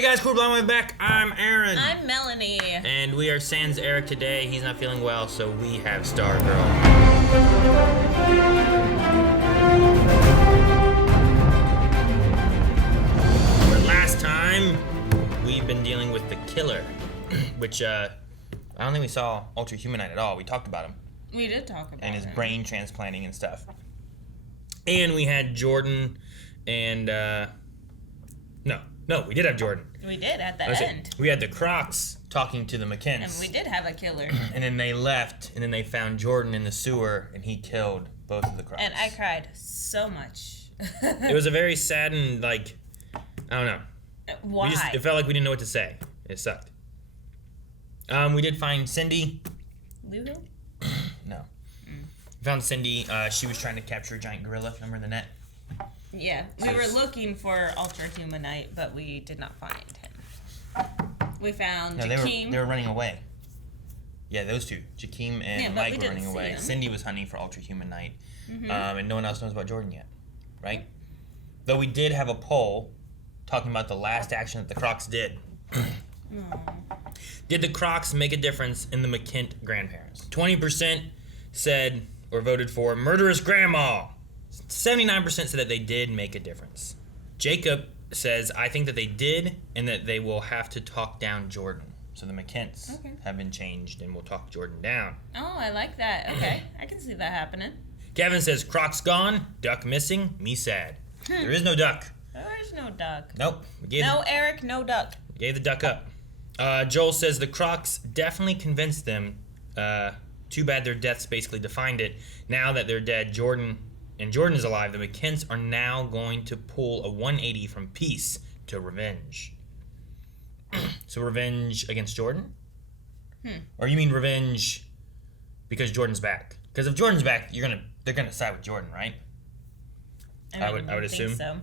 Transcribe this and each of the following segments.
Hey guys, cool blind way back. I'm Aaron. I'm Melanie. And we are sans Eric today. He's not feeling well, so we have Stargirl. For last time, we've been dealing with the killer, which I don't think we saw Ultra-Humanite at all. We talked about him. We did talk about and his him. brain transplanting and stuff. And we had Jordan and No, we did have Jordan. We did at the end. We had the Crocks talking to the McKinns. And we did have a killer. And then they left, and then they found Jordan in the sewer, and he killed both of the Crocks. And I cried so much. It was a very sad and, like, I don't know. Why? It felt like we didn't know what to say. It sucked. We did find Cindy. Lugo? No. We found Cindy. She was trying to capture a giant gorilla. Remember in the net? Yeah. We were looking for Ultra-Humanite, but we did not find him. We found Jakeem. They were running away. Yeah, those two. Jakeem and Mike were running away. Cindy was hunting for Ultra-Humanite. And no one else knows about Jordan yet. Right? Though we did have a poll talking about the last action that the Crocks did. Did the Crocks make a difference in the McKint grandparents? 20% said or voted for murderous grandma. 79% said that they did make a difference. Jacob says, I think that they did and that they will have to talk down Jordan. So the McKints have been changed and will talk Jordan down. Oh, I like that. Okay, I can see that happening. Kevin says, Croc's gone, duck missing, me sad. There is no duck. There is no duck. Nope. Eric, no duck. Gave the duck up. Joel says the Crocks definitely convinced them. Too bad their deaths basically defined it. Now that they're dead, Jordan is alive, the McKints are now going to pull a 180 from peace to revenge. So revenge against Jordan? Or you mean revenge because Jordan's back? Because if Jordan's back, they're gonna side with Jordan, right? I would assume so.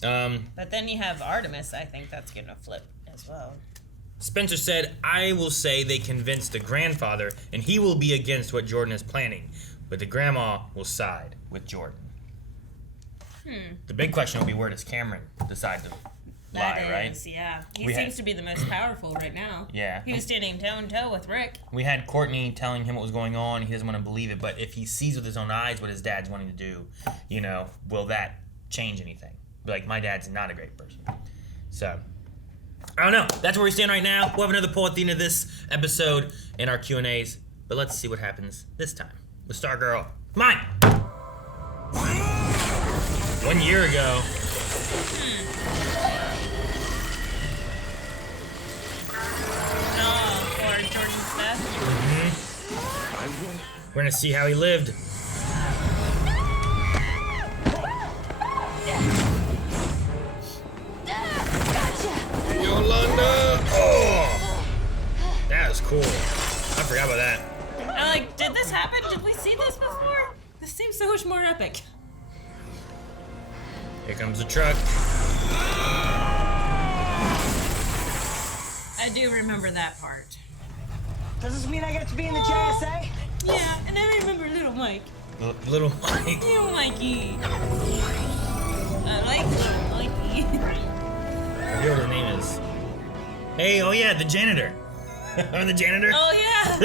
But then you have Artemis. I think that's gonna flip as well. Spencer said, I will say they convinced the grandfather, and he will be against what Jordan is planning, but the grandma will side with Jordan. The big question will be, where does Cameron decide to lie, right? Yeah. He seems to be the most powerful right now. Yeah. He was standing toe-to-toe with Rick. We had Courtney telling him what was going on. He doesn't want to believe it, but if he sees with his own eyes what his dad's wanting to do, will that change anything? Like, my dad's not a great person. So, I don't know. That's where we stand right now. We'll have another poll at the end of this episode in our Q&As, but let's see what happens this time with Stargirl. Come on! 1 year ago. For Jordan's death. We're gonna see how he lived. Yolanda! Oh! That was cool. I forgot about that. I'm like, did this happen? Did we see this before? This seems so much more epic. Here comes the truck. I do remember that part. Does this mean I get to be in the JSA? Yeah, and I remember little Mike. Little Mike. Little Mikey. I like little Mikey. I forget what his name is. Hey, oh yeah, the janitor. Remember the janitor? Oh yeah.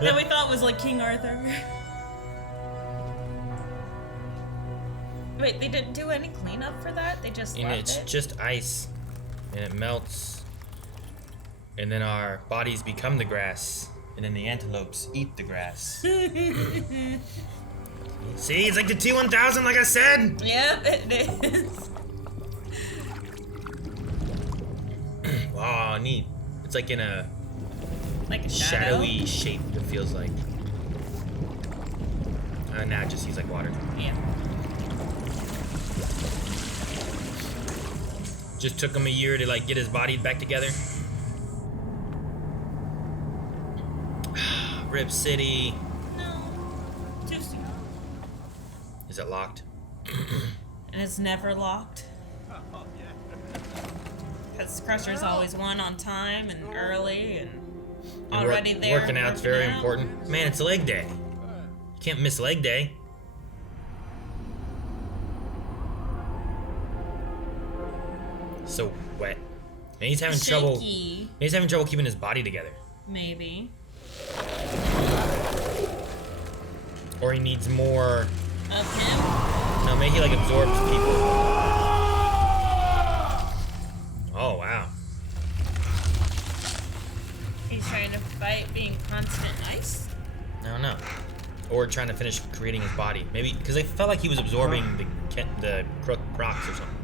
That we thought was like King Arthur. Wait, they didn't do any cleanup for that? They just left it's it? just ice. And it melts. And then our bodies become the grass. And then the antelopes eat the grass. See, it's like the T-1000, like I said. Yep, it is. Wow, neat. It's like in a shadow? shadowy shape, it feels like. Now it just seems like water. Yeah. Just took him a year to get his body back together. Rip City. No. Too soon. Is it locked? And it's never locked. Because Crusher's always won on time and early and already there. Working out's very important. Man, it's leg day. You can't miss leg day. So wet. And he's having trouble. He's having trouble keeping his body together. Maybe. Or he needs more of him. No, maybe he like absorbs people. Oh wow. He's trying to fight being constant ice. I don't know. Or trying to finish creating his body. Maybe because I felt like he was absorbing the Crocks or something.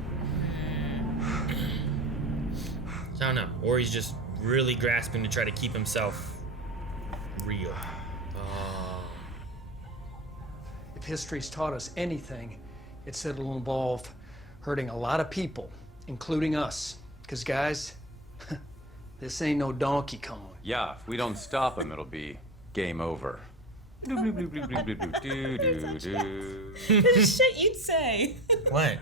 So I don't know. Or he's just really grasping to try to keep himself real. If history's taught us anything, it's that it'll involve hurting a lot of people, including us. Because guys, this ain't no Donkey Kong. Yeah, if we don't stop him, it'll be game over. This shit you'd say. What?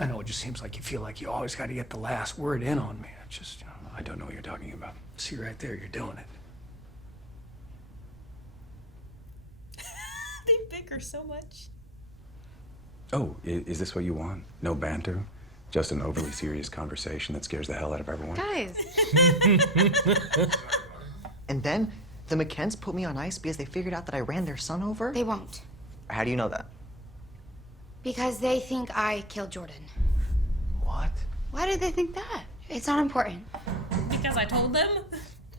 I know it just seems like you feel like you always got to get the last word in on me. It's just, I don't know what you're talking about. See right there, you're doing it. They bicker so much. Oh, is this what you want? No banter? Just an overly serious conversation that scares the hell out of everyone? Guys. And then the McKenns put me on ice because they figured out that I ran their son over? They won't. How do you know that? Because they think I killed Jordan. What? Why did they think that? It's not important. Because I told them?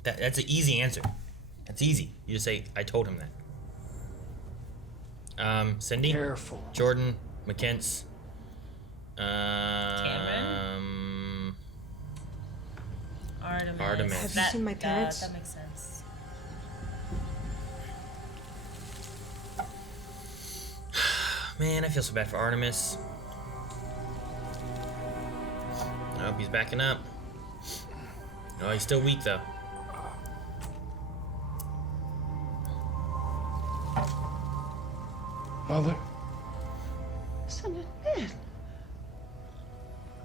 That's an easy answer. That's easy. You just say, I told him that. Cindy? Careful. Jordan, McKenz. Cameron? Artemis. Have you seen my parents? That makes sense. Man, I feel so bad for Artemis. I hope he's backing up. No, he's still weak though. Mother? Son of man.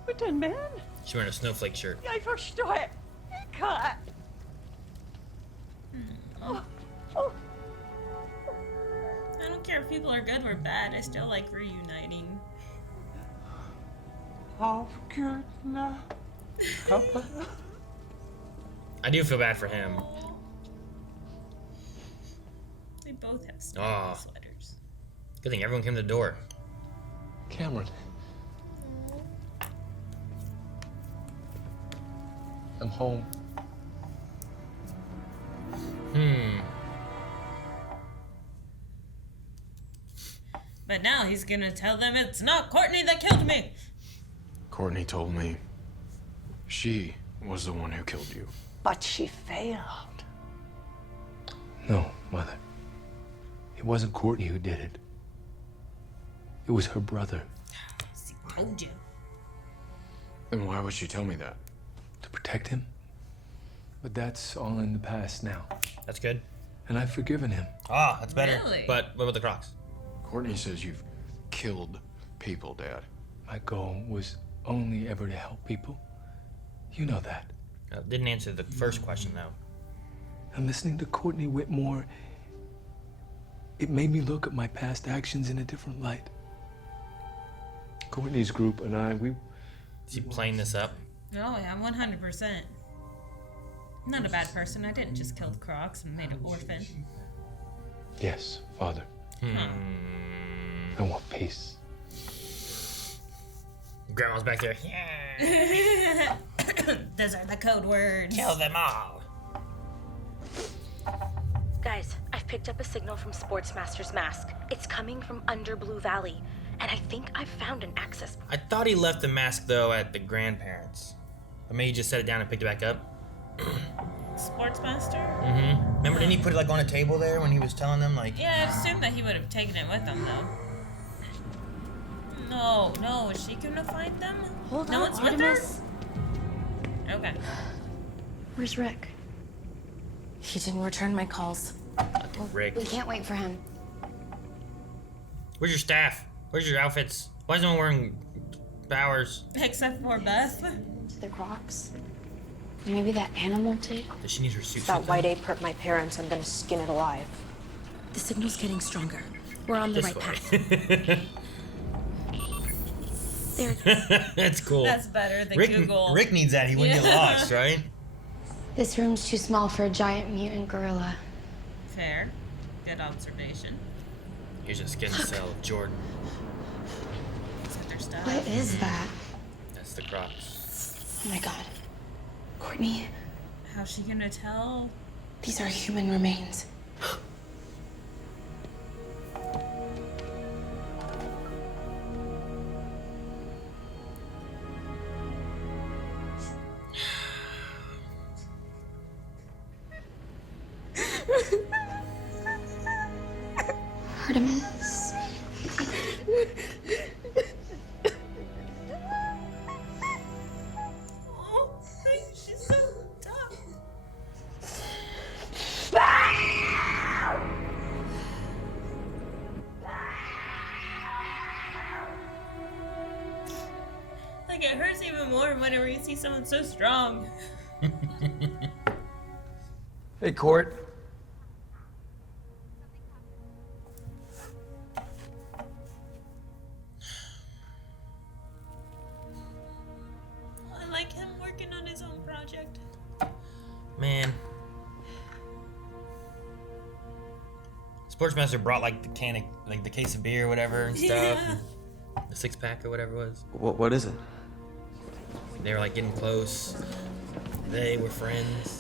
What done, man? She's wearing a snowflake shirt. Jag förstår. Cut. I don't care if people are good or bad. I still like reuniting. Av Gud, no. Papa? I do feel bad for him. They both have Aw. sweaters. Good thing everyone came to the door. Cameron. I'm home. But now he's gonna tell them it's not Courtney that killed me. Courtney told me she was the one who killed you. But she failed. No, Mother. It wasn't Courtney who did it. It was her brother. See, told you. Then why would she tell me that? To protect him. But that's all in the past now. That's good. And I've forgiven him. Ah, that's better. Really? But what about the Crocks? Courtney says you've killed people, Dad. My goal was only ever to help people. You know that. Didn't answer the first question though. And listening to Courtney Whitmore, it made me look at my past actions in a different light. Courtney's group and I, Is he playing this up? Oh yeah, 100%. I'm not a bad person. I didn't just kill the Crocks and made an orphan. Yes, Father. I want peace. Grandma's back there. Yeah. Those are the code words. Kill them all. Guys, I've picked up a signal from Sportsmaster's mask. It's coming from under Blue Valley, and I think I've found an access point. I thought he left the mask though at the grandparents. But maybe he just set it down and picked it back up. Sportsmaster? Remember, didn't he put it like on a table there when he was telling them like? Yeah, I assumed that he would have taken it with him though. No, is she gonna find them? Hold no on, one's Artemis. with her? Okay. Where's Rick? He didn't return my calls. Rick. We can't wait for him. Where's your staff? Where's your outfits? Why is no one wearing powers? Except for Beth. The Crocks. Maybe that animal too? Does she need her suit? That white ape hurt my parents. I'm gonna skin it alive. The signal's getting stronger. We're on the This right way. path. That's cool. That's better than Rick, Google. Rick needs that. He wouldn't get lost, right? This room's too small for a giant mutant gorilla. Fair. Good observation. Here's a skin cell of Jordan. What is that? That's the Crocks. Oh my god. Courtney, how's she gonna tell? these are human remains. Artemis. Oh, she's so tough. Like, it hurts even more whenever you see someone so strong. Hey, Court. I like him working on his own project. Man. Sportsmaster brought like the can of, like the case of beer or whatever and stuff. Yeah. The 6-pack or whatever it was. What is it? They were like getting close. They were friends.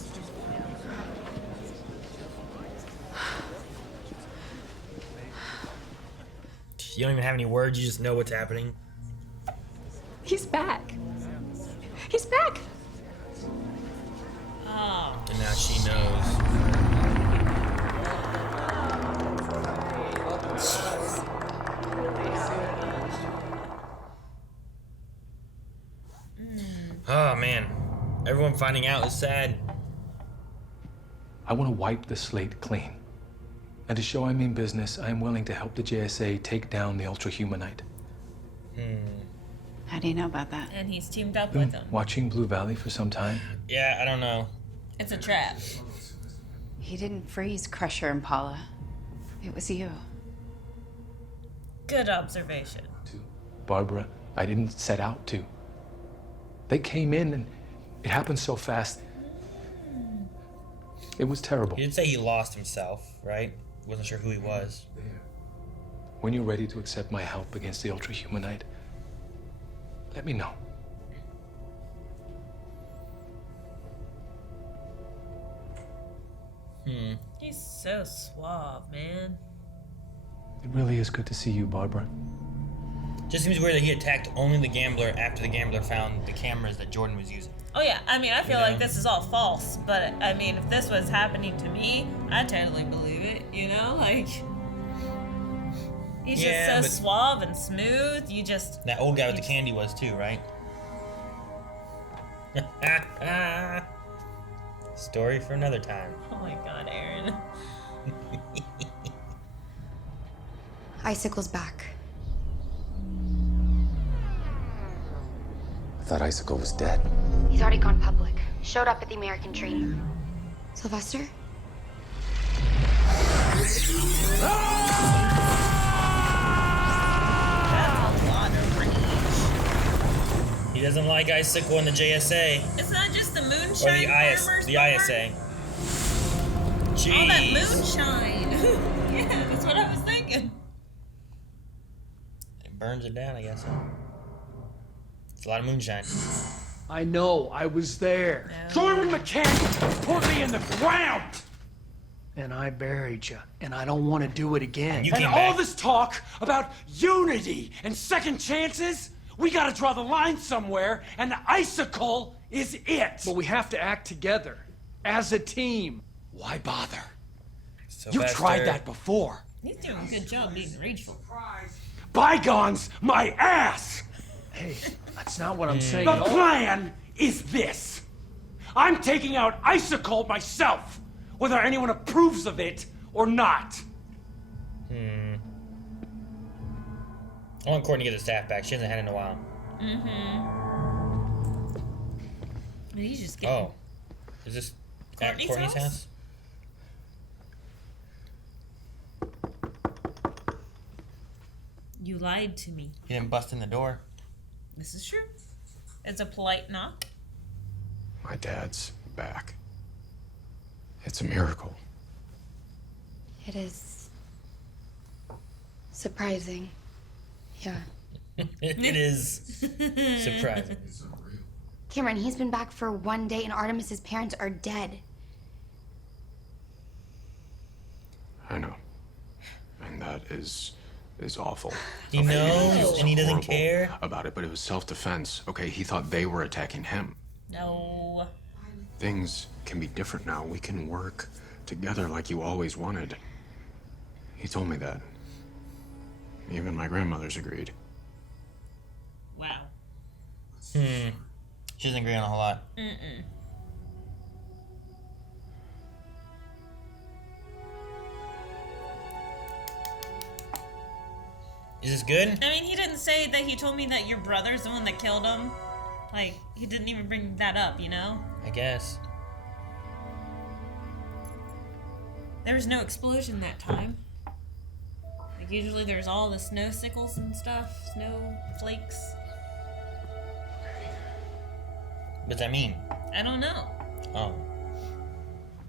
You don't even have any words, you just know what's happening. He's back. He's back. Oh. And now she knows. Oh man. Everyone finding out is sad. I want to wipe the slate clean. And to show I mean business, I am willing to help the JSA take down the Ultra-Humanite. How do you know about that? And he's teamed up Been with him. watching Blue Valley for some time. Yeah, I don't know. It's a trap. He didn't freeze Crusher and Paula. It was you. Good observation. Barbara, I didn't set out to. They came in and it happened so fast. It was terrible. He did say he lost himself, right? Wasn't sure who he was. When you're ready to accept my help against the Ultra-Humanite, let me know. He's so suave, man. It really is good to see you, Barbara. Just seems weird that he attacked only the gambler after the gambler found the cameras that Jordan was using. Oh yeah, I mean, I feel like this is all false, but I mean, if this was happening to me, I totally believe it, you know? Like, he's just so suave and smooth, you just... That old guy with the candy was too, right? Story for another time. Oh my god, Aaron. Icicle's back. I thought Icicle was dead. He's already gone public. Showed up at the American tree. Sylvester? He doesn't like Icicle in the JSA. It's not just the Or moonshine farmers, the ISA. Jeez. all that moonshine. Yeah, that's what I was thinking. It burns it down, I guess. It's a lot of moonshine. I know, I was there. Jordan McCann put me in the ground! And I buried you, and I don't want to do it again. And all this talk about unity and second chances, we gotta draw the line somewhere, and the Icicle is it! But we have to act together, as a team. Why bother? Sylvester. You've tried that before. He's doing a good job being rageful. Bygones, my ass! Hey, that's not what I'm saying. The plan is this. I'm taking out Icicle myself, whether anyone approves of it or not. I want Courtney to get the staff back. She hasn't had it in a while. But he's just getting... Oh. Is this at Courtney's house? You lied to me. He didn't bust in the door. This is true. It's a polite knock. My dad's back. It's a miracle. It is surprising. Yeah. It is surprising. Cameron, he's been back for 1 day and Artemis's parents are dead. I know. And that is awful. He knows and he doesn't horrible care about it, but it was self-defense. Okay, he thought they were attacking him. No. Things can be different now. We can work together like you always wanted. He told me that. Even my grandmother's agreed. Wow. She doesn't agree on a whole lot. Is this good? I mean, he didn't say that he told me that your brother's the one that killed him. Like, he didn't even bring that up, you know? I guess. There was no explosion that time. Like, usually there's all the snow sickles and stuff, snow flakes. What does that mean? I don't know. Oh.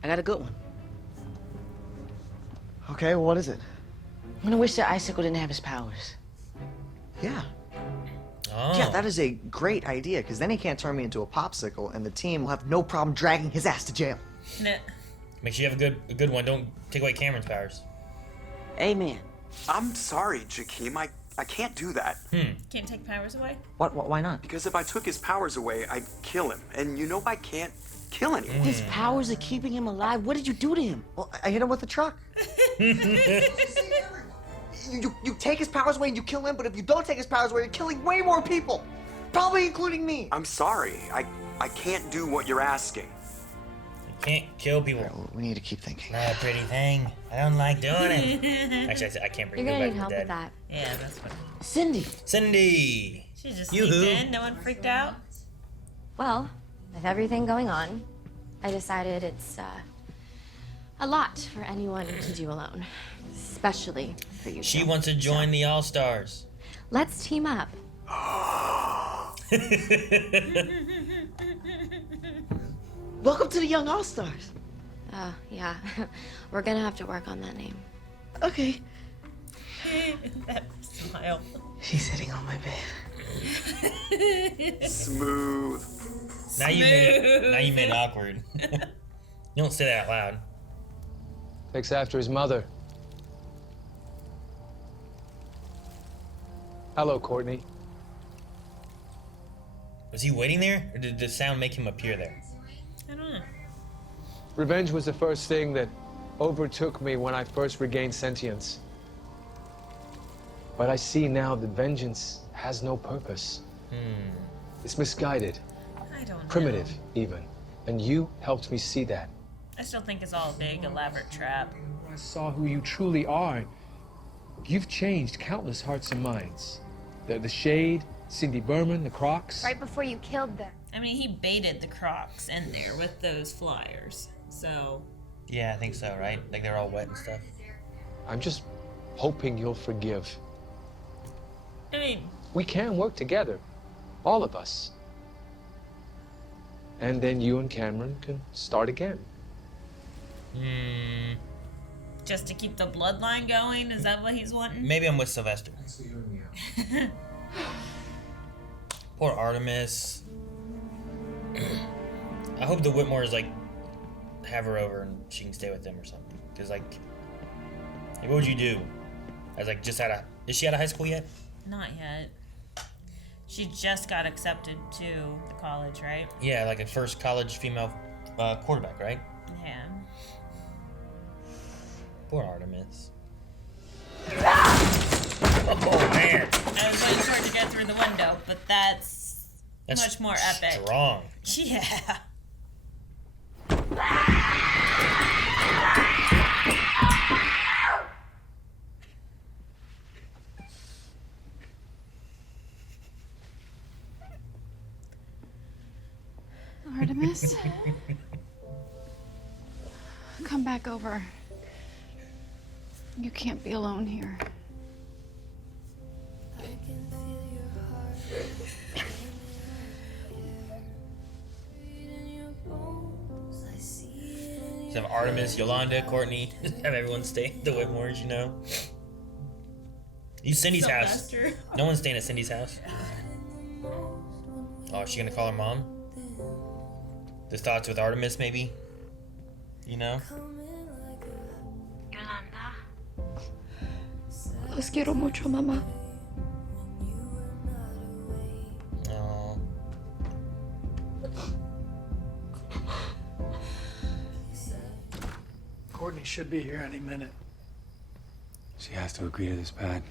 I got a good one. Okay, well, what is it? I'm gonna wish that Icicle didn't have his powers. Yeah. Oh. Yeah, that is a great idea, because then he can't turn me into a popsicle, and the team will have no problem dragging his ass to jail. Nah. Make sure you have a good one. Don't take away Cameron's powers. Amen. I'm sorry, Jakeem. I can't do that. Can't take powers away? Why not? Because if I took his powers away, I'd kill him. And you know I can't kill anyone. His powers are keeping him alive. What did you do to him? Well, I hit him with a truck. You take his powers away and you kill him, but if you don't take his powers away, you're killing way more people. Probably including me. I'm sorry. I can't do what you're asking. You can't kill people. Right, well, we need to keep thinking. Not a pretty thing. I don't like doing it. Actually, I can't bring You're you gonna back need help from the with dead. that. Yeah, that's what. Cindy. Cindy. She just Yoo-hoo. sneaked in. No one freaked out. Well, with everything going on, I decided it's a lot for anyone to do alone, especially for you. She two. wants to join the All-Stars. Let's team up. Welcome to the Young All-Stars. Yeah. We're gonna have to work on that name. Okay. That smile. She's sitting on my bed. Smooth. Now you made it awkward. You don't say that out loud. Takes after his mother. Hello, Courtney. Was he waiting there, or did the sound make him appear there? I don't know. Revenge was the first thing that overtook me when I first regained sentience. But I see now that vengeance has no purpose. It's misguided, I don't know. primitive even. And you helped me see that. I still think it's all a big, elaborate trap. I saw who you truly are. You've changed countless hearts and minds. The Shade, Cindy Berman, the Crocks. Right before you killed them. I mean, he baited the Crocks in there with those flyers. So. Yeah, I think so, right? Like they're all wet and stuff. I'm just hoping you'll forgive. I mean, We can work together, all of us. And then you and Cameron can start again. just to keep the bloodline going? Is that what he's wanting? Maybe I'm with Sylvester. Poor Artemis. I hope the Whitmores like have her over and she can stay with them or something. Cause like what would you do? As like just is she out of high school yet? Not yet. She just got accepted to the college, right? Yeah, like a first college female quarterback, right? Yeah. Poor Artemis. Oh man! I was waiting for it to get through the window, but that's much more epic. Strong. Yeah. Artemis? Come back over. You can't be alone here. Just have Artemis, Yolanda, Courtney. Have everyone stay at the Whitmores, you know? Use Cindy's Sylvester. house. No one's staying at Cindy's house. Oh, is she gonna call her mom? The thoughts with Artemis, maybe? You know? Los quiero mucho, mamá. Oh. Courtney should be here any minute. She has to agree to this, Pat.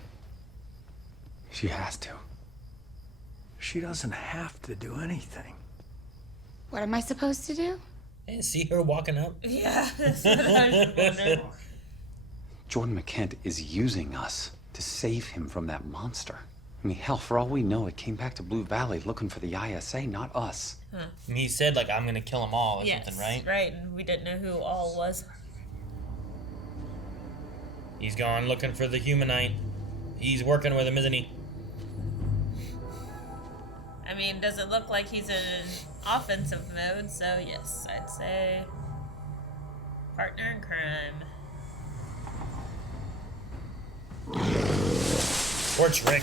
She has to. She doesn't have to do anything. What am I supposed to do? And see her walking up? Yeah, that's what I was wondering. Jordan McKent is using us to save him from that monster. I mean, hell, for all we know, it came back to Blue Valley looking for the ISA, not us. Huh. And he said, like, I'm gonna kill them all or Yes, something, right? right, and we didn't know who all was. He's gone looking for the Humanite. He's working with him, isn't he? I mean, does it look like he's in offensive mode? So yes, I'd say partner in crime. Or Rick.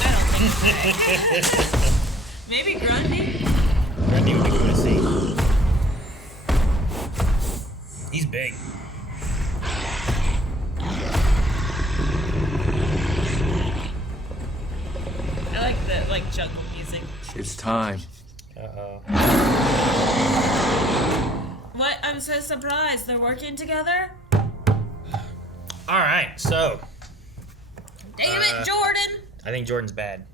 I don't think so. Maybe Grundy? Grundy would be cool to see. He's big. I like the jungle music. It's time. Uh-oh. What? I'm so surprised. They're working together? Alright, so. Damn it, Jordan! I think Jordan's bad.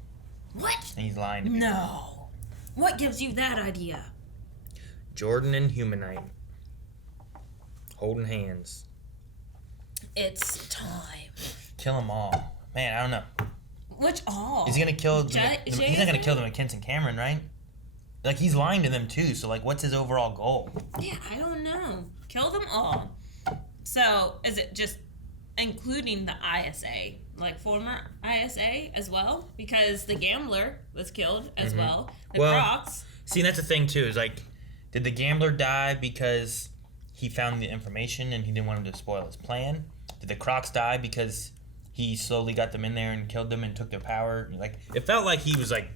What? And he's lying to me. No. What gives you that idea? Jordan and Humanite. Holding hands. It's time. Kill them all. Man, I don't know. Which all? Is he gonna kill he's not Jason? gonna kill the McKinson Cameron, right? Like, he's lying to them too, so like, what's his overall goal? Yeah, I don't know. Kill them all. So, is it just including the ISA? Like, former ISA as well? Because the gambler was killed as well. The Crocks. See, that's the thing too, is like, did the gambler die because he found the information and he didn't want him to spoil his plan? Did the Crocks die because he slowly got them in there and killed them and took their power? Like, it felt like he was like,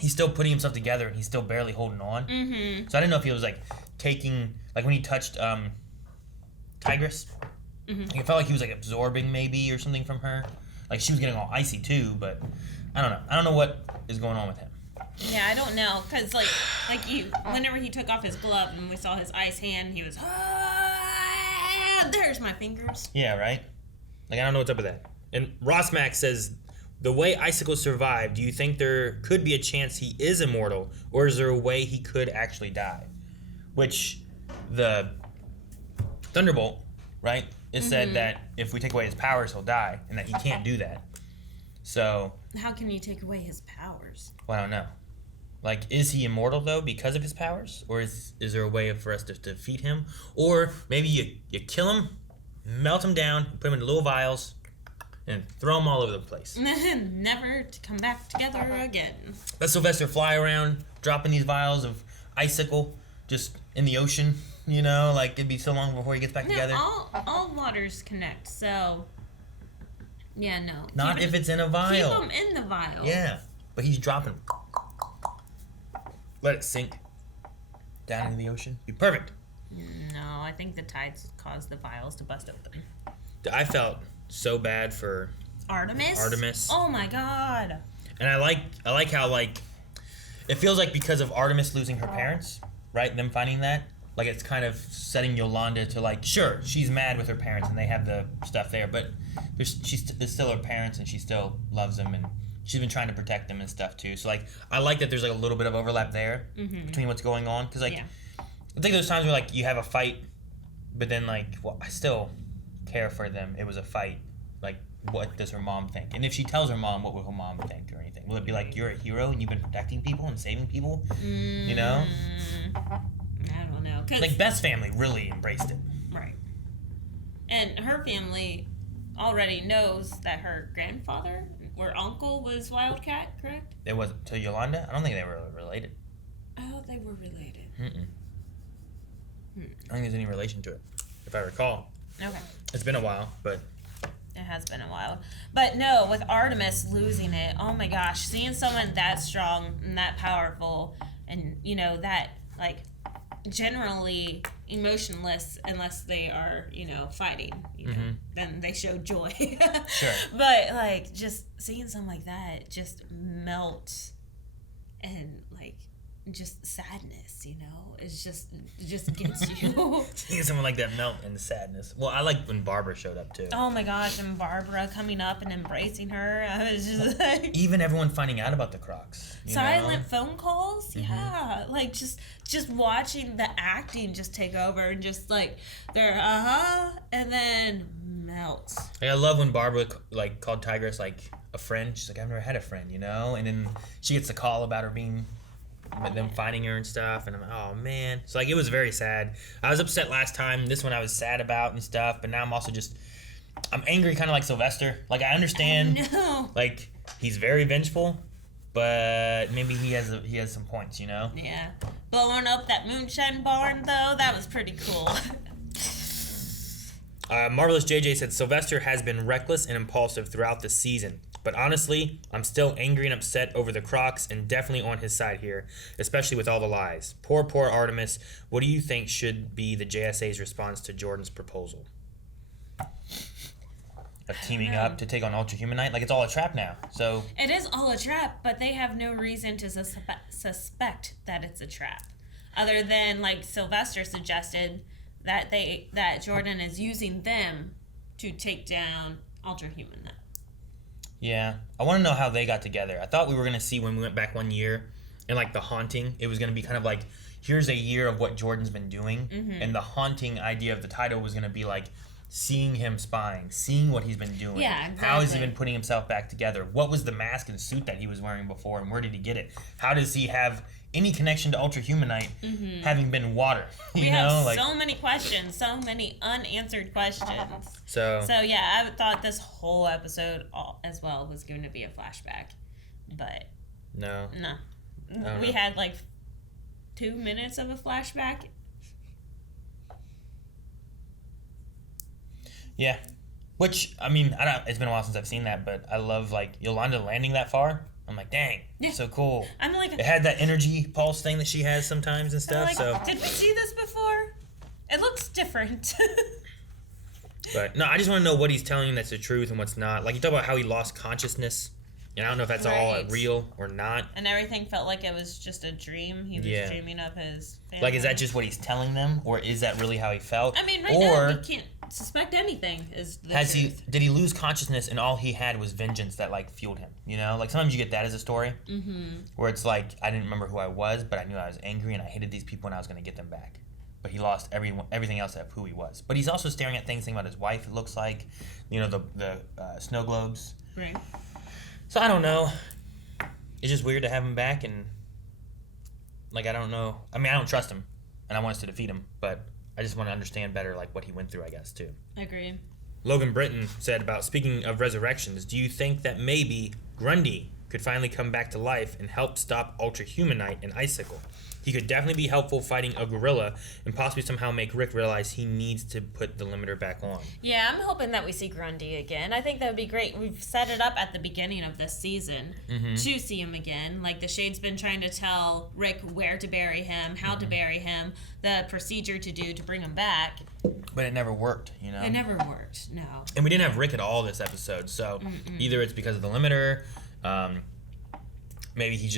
he's still putting himself together and he's still barely holding on. Mm-hmm. So I didn't know if he was like taking, like when he touched Tigress, Mm-hmm. it felt like he was like absorbing maybe or something from her. Like she was getting all icy too, but I don't know. I don't know what is going on with him. Yeah, I don't know. Because, whenever he took off his glove and we saw his ice hand, he was, there's my fingers. Yeah, right? Like, I don't know what's up with that. And Ross Mack says, the way Icicle survived, do you think there could be a chance he is immortal, or is there a way he could actually die? Which, the Thunderbolt, right, it said that if we take away his powers, he'll die, and that he can't do that. So, How can you take away his powers? well, I don't know. Like, is he immortal, though, because of his powers? Or is there a way for us to defeat him? Or maybe you kill him, melt him down, put him in little vials, and throw them all over the place. Never to come back together again. Let Sylvester fly around, dropping these vials of Icicle just in the ocean, you know? Like, it'd be so long before he gets back together. All waters connect, so... Yeah, no. Not if it's in a vial. Keep him in the vial. Yeah, but he's dropping. Let it sink down into the ocean. Be perfect. No, I think the tides caused the vials to bust open. I felt so bad for Artemis? Oh my god. And I like how, like, it feels like because of Artemis losing her parents, right? Them finding that, like, it's kind of setting Yolanda to, like, sure, she's mad with her parents and they have the stuff there, but there's still her parents and she still loves them and she's been trying to protect them and stuff too. So, like, I like that there's, like, a little bit of overlap there between what's going on. Because, like, I think there's times where, like, you have a fight, but then, like, well, I still care for them. It was a fight. Like, what does her mom think? And if she tells her mom, what will her mom think or anything? Will it be like, you're a hero and you've been protecting people and saving people? You know? I don't know. Like, Beth's family really embraced it. Right. And her family already knows that her grandfather or uncle was Wildcat, correct? It was to Yolanda? I don't think they were related. I thought they were related. Mm-mm. think there's any relation to it, if I recall. Okay. It's been a while, but... It has been a while. But no, with Artemis losing it, oh my gosh, seeing someone that strong and that powerful and, you know, that, like, generally emotionless unless they are, you know, fighting, you know, then they show joy. Sure. But, like, just seeing something like that just melt and, like, just sadness, you know, it just gets you. Seeing someone like that melt in sadness. Well, I like when Barbara showed up too. Oh my gosh, and Barbara coming up and embracing her. I was just like, Even everyone finding out about the Crocs. silent phone calls. Yeah, like just watching the acting just take over and just like they're and then melt. Like, I love when Barbara like called Tigress like a friend. She's like, I've never had a friend, you know. And then she gets the call about her being. But them finding her and stuff, and I'm like, oh man. So like, it was very sad. I was upset last time. This one I was sad about and stuff, but now I'm also I'm angry, kind of like Sylvester. Like, I understand, like, he's very vengeful, but maybe he has some points, you know? Yeah, blowing up that moonshine barn though, that was pretty cool. Marvelous JJ said Sylvester has been reckless and impulsive throughout the season. But honestly, I'm still angry and upset over the Crocs and definitely on his side here, especially with all the lies. Poor Artemis. What do you think should be the JSA's response to Jordan's proposal? Of teaming up to take on Ultra-Humanite? Like, it's all a trap now, so... It is all a trap, but they have no reason to suspect that it's a trap. Other than, like, Sylvester suggested that Jordan is using them to take down Ultra-Humanite. Yeah, I want to know how they got together. I thought we were going to see when we went back one year and like the haunting, it was going to be kind of like, here's a year of what Jordan's been doing. And the haunting idea of the title was going to be like seeing him spying, seeing what he's been doing. Yeah, exactly. How has he been putting himself back together? What was the mask and suit that he was wearing before and where did he get it? How does he have any connection to Ultra-Humanite having been water? We have so many questions, so many unanswered questions. So yeah, I thought this whole episode as well was going to be a flashback, but no. We had like 2 minutes of a flashback. Yeah, which I mean, it's been a while since I've seen that, but I love like Yolanda landing that far. I'm like, dang, so cool. I'm like, it had that energy pulse thing that she has sometimes and stuff. Like, so did we see this before? It looks different. But no, I just want to know what he's telling you that's the truth and what's not. Like, you talk about how he lost consciousness, and I don't know if that's all real or not. And everything felt like it was just a dream. He was dreaming of his family. Like, is that just what he's telling them, or is that really how he felt? I mean, now we can't suspect anything. Did he lose consciousness and all he had was vengeance that like fueled him? You know, like sometimes you get that as a story, where it's like I didn't remember who I was, but I knew I was angry and I hated these people and I was going to get them back. But he lost everything else of who he was. But he's also staring at things, thinking about his wife. It looks like, you know, the snow globes. Right. So I don't know. It's just weird to have him back, and like I don't know. I mean, I don't trust him, and I want us to defeat him, but I just want to understand better like what he went through, I guess, too. I agree. Logan Britton said about speaking of resurrections, do you think that maybe Grundy could finally come back to life and help stop Ultra-Humanite and Icicle? He could definitely be helpful fighting a gorilla and possibly somehow make Rick realize he needs to put the limiter back on. Yeah, I'm hoping that we see Grundy again. I think that would be great. We've set it up at the beginning of this season to see him again. Like, the Shade's been trying to tell Rick where to bury him, how to bury him, the procedure to do to bring him back. But it never worked, you know? It never worked, no. And we didn't have Rick at all this episode, so either it's because of the limiter, maybe he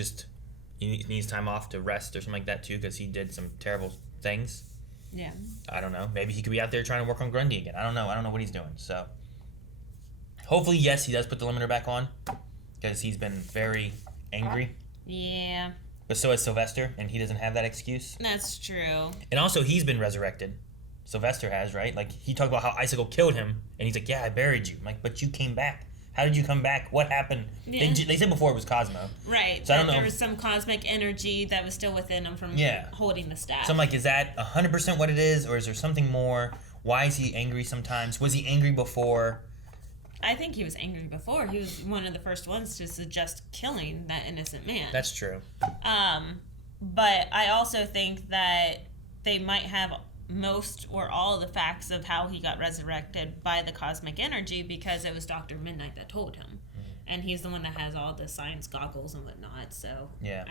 needs time off to rest or something like that too, because he did some terrible things. Yeah. I don't know. Maybe he could be out there trying to work on Grundy again. I don't know what he's doing. So hopefully, yes, he does put the limiter back on, because he's been very angry. Yeah. But so has Sylvester, and he doesn't have that excuse. That's true. And also, he's been resurrected. Sylvester has, right? Like, he talked about how Icicle killed him, and he's like, yeah, I buried you. I'm like, but you came back. How did you come back? What happened? Yeah. They said before it was Cosmo. Right. So I don't know. There was some cosmic energy that was still within him from holding the staff. So I'm like, is that 100% what it is, or is there something more? Why is he angry sometimes? Was he angry before? I think he was angry before. He was one of the first ones to suggest killing that innocent man. That's true. But I also think that they might have most or all of the facts of how he got resurrected by the cosmic energy because it was Dr. Midnight that told him. And he's the one that has all the science goggles and whatnot. So yeah.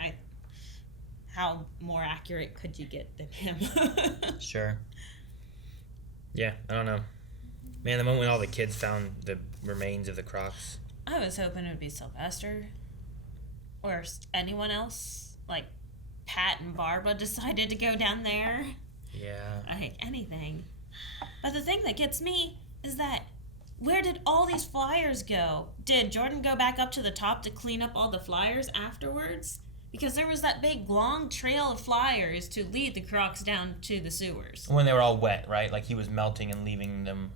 How more accurate could you get than him? Sure. Yeah, I don't know. Man, the moment when all the kids found the remains of the Crocks. I was hoping it would be Sylvester. Or anyone else. Like, Pat and Barbara decided to go down there. Yeah. Like, anything. But the thing that gets me is that where did all these flyers go? Did Jordan go back up to the top to clean up all the flyers afterwards? Because there was that big long trail of flyers to lead the Crocks down to the sewers. When they were all wet, right? Like he was melting and leaving them.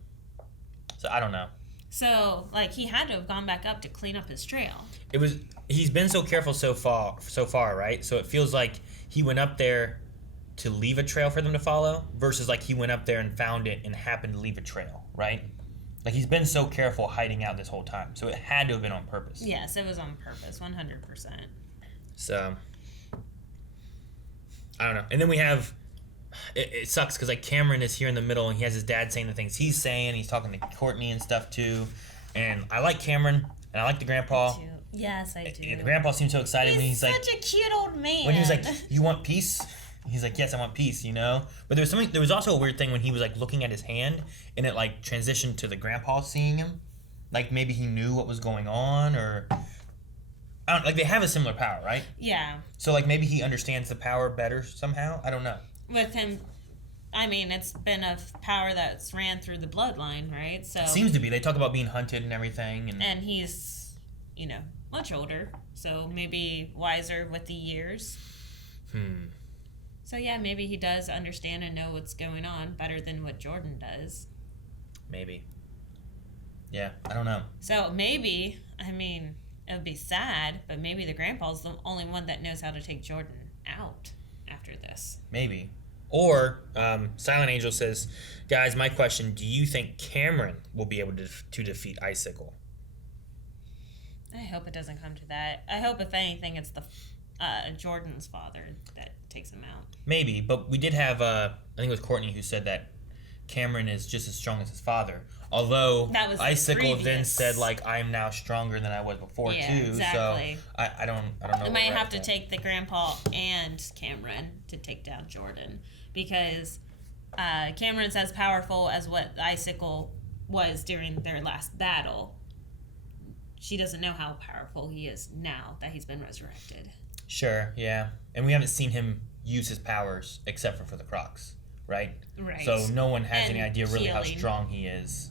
So I don't know. So, like, he had to have gone back up to clean up his trail. He's been so careful so far, right? So it feels like he went up there to leave a trail for them to follow versus like he went up there and found it and happened to leave a trail, right? Like, he's been so careful hiding out this whole time. So it had to have been on purpose. Yes, it was on purpose, 100%. So, I don't know. And then we have, it sucks because, like, Cameron is here in the middle and he has his dad saying the things he's saying. He's talking to Courtney and stuff, too. And I like Cameron and I like the grandpa. I do. Yes, I do. And the grandpa seems so excited when he's like... He's such a cute old man. When he was like, you want peace? He's like, yes, I want peace, you know? But there was also a weird thing when he was, like, looking at his hand, and it, like, transitioned to the grandpa seeing him. Like, maybe he knew what was going on, or... I don't, like, they have a similar power, right? Yeah. So, like, maybe he understands the power better somehow? I don't know. With him, I mean, it's been a power that's ran through the bloodline, right? So it seems to be. They talk about being hunted and everything. And he's, you know, much older, so maybe wiser with the years. So, yeah, maybe he does understand and know what's going on better than what Jordan does. Maybe. Yeah, I don't know. So, maybe, I mean, it would be sad, but maybe the grandpa's the only one that knows how to take Jordan out after this. Maybe. Or, Silent Angel says, guys, my question, do you think Cameron will be able to defeat Icicle? I hope it doesn't come to that. I hope, if anything, it's the Jordan's father that takes him out. Maybe, but we did have, I think it was Courtney who said that Cameron is just as strong as his father. Although Icicle then said, like, I'm now stronger than I was before, too. Exactly. So I don't know. They might have to take the grandpa and Cameron to take down Jordan. Because Cameron's as powerful as what Icicle was during their last battle. She doesn't know how powerful he is now that he's been resurrected. Sure, yeah. And we haven't seen him use his powers except for the Crocks, right? Right. So no one has And any idea really how healing. strong he is.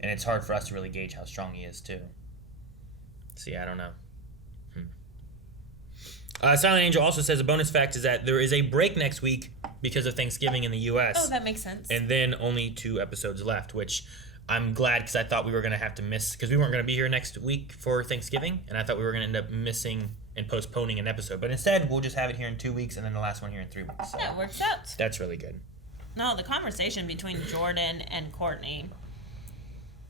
And it's hard for us to really gauge how strong he is, too. So, yeah, I don't know. Silent Angel also says a bonus fact is that there is a break next week because of Thanksgiving in the U.S. Oh, that makes sense. And then only 2 episodes left, which I'm glad because I thought we were going to have to miss, because we weren't going to be here next week for Thanksgiving, and I thought we were going to end up missing and postponing an episode. But instead, we'll just have it here in 2 weeks and then the last one here in 3 weeks. So that works out. that's really good. No, the conversation between Jordan and Courtney,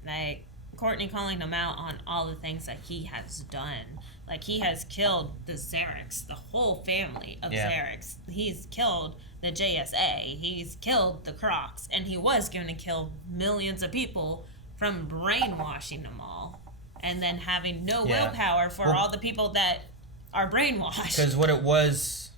like, Courtney calling him out on all the things that he has done. Like, he has killed the Xerix, the whole family of Xerix. He's killed the JSA. He's killed the Crocks. And he was going to kill millions of people from brainwashing them all. And then having no willpower for all the people that are brainwashed. Because what it was,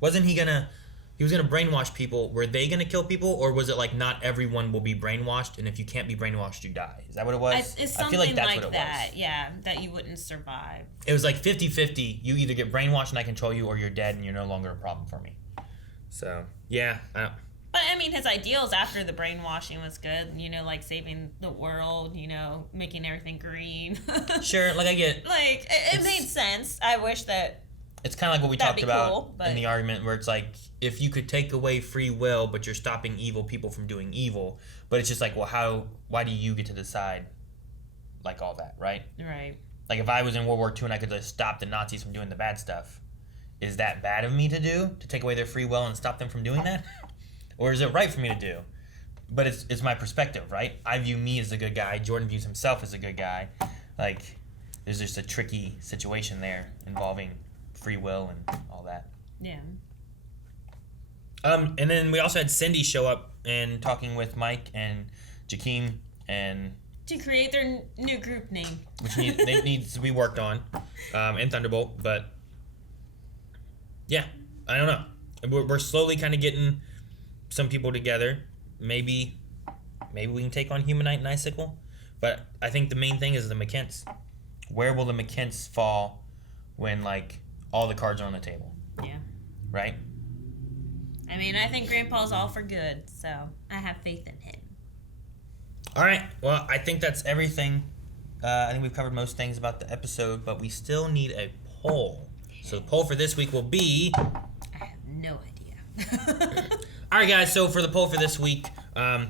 wasn't he gonna... He was going to brainwash people. Were they going to kill people? Or was it like not everyone will be brainwashed, and if you can't be brainwashed, you die? Is that what it was? It's I something feel like that's like what it that, was. yeah, that you wouldn't survive. It was like 50-50. You either get brainwashed and I control you, or you're dead and you're no longer a problem for me. So, yeah. But, I mean, his ideals after the brainwashing was good. You know, like saving the world, you know, making everything green. Sure, like I get... Like, it made sense. I wish that... It's kind of like what we That'd talked be about cool, but- in the argument where it's like, if you could take away free will, but you're stopping evil people from doing evil, but it's just like, well, why do you get to decide, like, all that, right? Right. Like, if I was in World War II and I could just stop the Nazis from doing the bad stuff, is that bad of me to do? To take away their free will and stop them from doing that? Or is it right for me to do? But it's my perspective, right? I view me as a good guy. Jordan views himself as a good guy. Like, there's just a tricky situation there involving free will and all that. Yeah. And then we also had Cindy show up and talking with Mike and Jakeem and to create their new group name, which needs to be worked on, and Thunderbolt. But yeah, I don't know. We're slowly kind of getting some people together. Maybe we can take on Humanite and Icicle. But I think the main thing is the McKents. Where will the McKents fall when like all the cards are on the table? Yeah. Right? I mean, I think Grandpa's all for good, so I have faith in him. All right. Well, I think that's everything. I think we've covered most things about the episode, but we still need a poll. So the poll for this week will be... I have no idea. All right, guys. So for the poll for this week,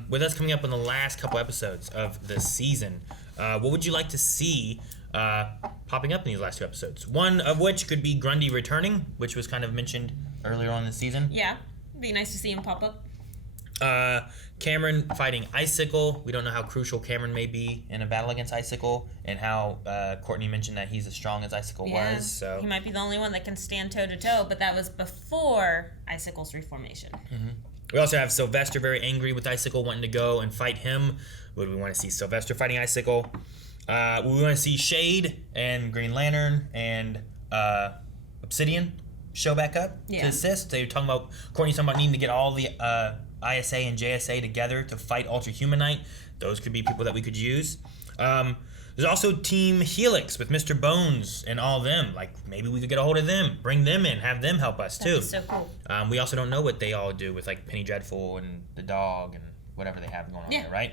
with us coming up on the last couple episodes of the season, what would you like to see popping up in these last 2 episodes? One of which could be Grundy returning, which was kind of mentioned earlier on in the season. Yeah. It'd be nice to see him pop up. Cameron fighting Icicle. We don't know how crucial Cameron may be in a battle against Icicle, and how Courtney mentioned that he's as strong as Icicle was. So he might be the only one that can stand toe to toe, but that was before Icicle's reformation. Mm-hmm. We also have Sylvester very angry with Icicle, wanting to go and fight him. Would we want to see Sylvester fighting Icicle? We want to see Shade and Green Lantern and Obsidian show back up to assist. They're talking about Courtney's talking about needing to get all the ISA and JSA together to fight Ultra-Humanite. Those could be people that we could use. There's also Team Helix with Mr. Bones and all of them. Like, maybe we could get a hold of them, bring them in, have them help us, too. That'd be so cool. We also don't know what they all do with, like, Penny Dreadful and the dog and whatever they have going on there, right?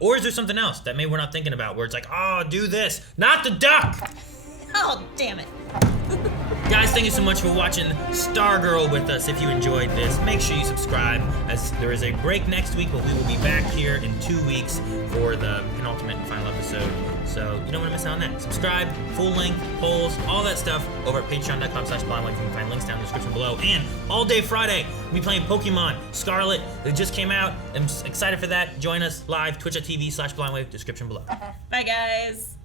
Or is there something else that maybe we're not thinking about where it's like, oh, do this. Not the duck! Oh, damn it. Guys, thank you so much for watching Stargirl with us. If you enjoyed this, make sure you subscribe, as there is a break next week, but we will be back here in 2 weeks for the penultimate and final episode. So you don't want to miss out on that. Subscribe, full length, polls, all that stuff over at patreon.com/blindwave. You can find links down in the description below. And all day Friday, we'll be playing Pokemon Scarlet. It just came out. I'm just excited for that. Join us live, twitch.tv/blindwave, description below. Bye, guys.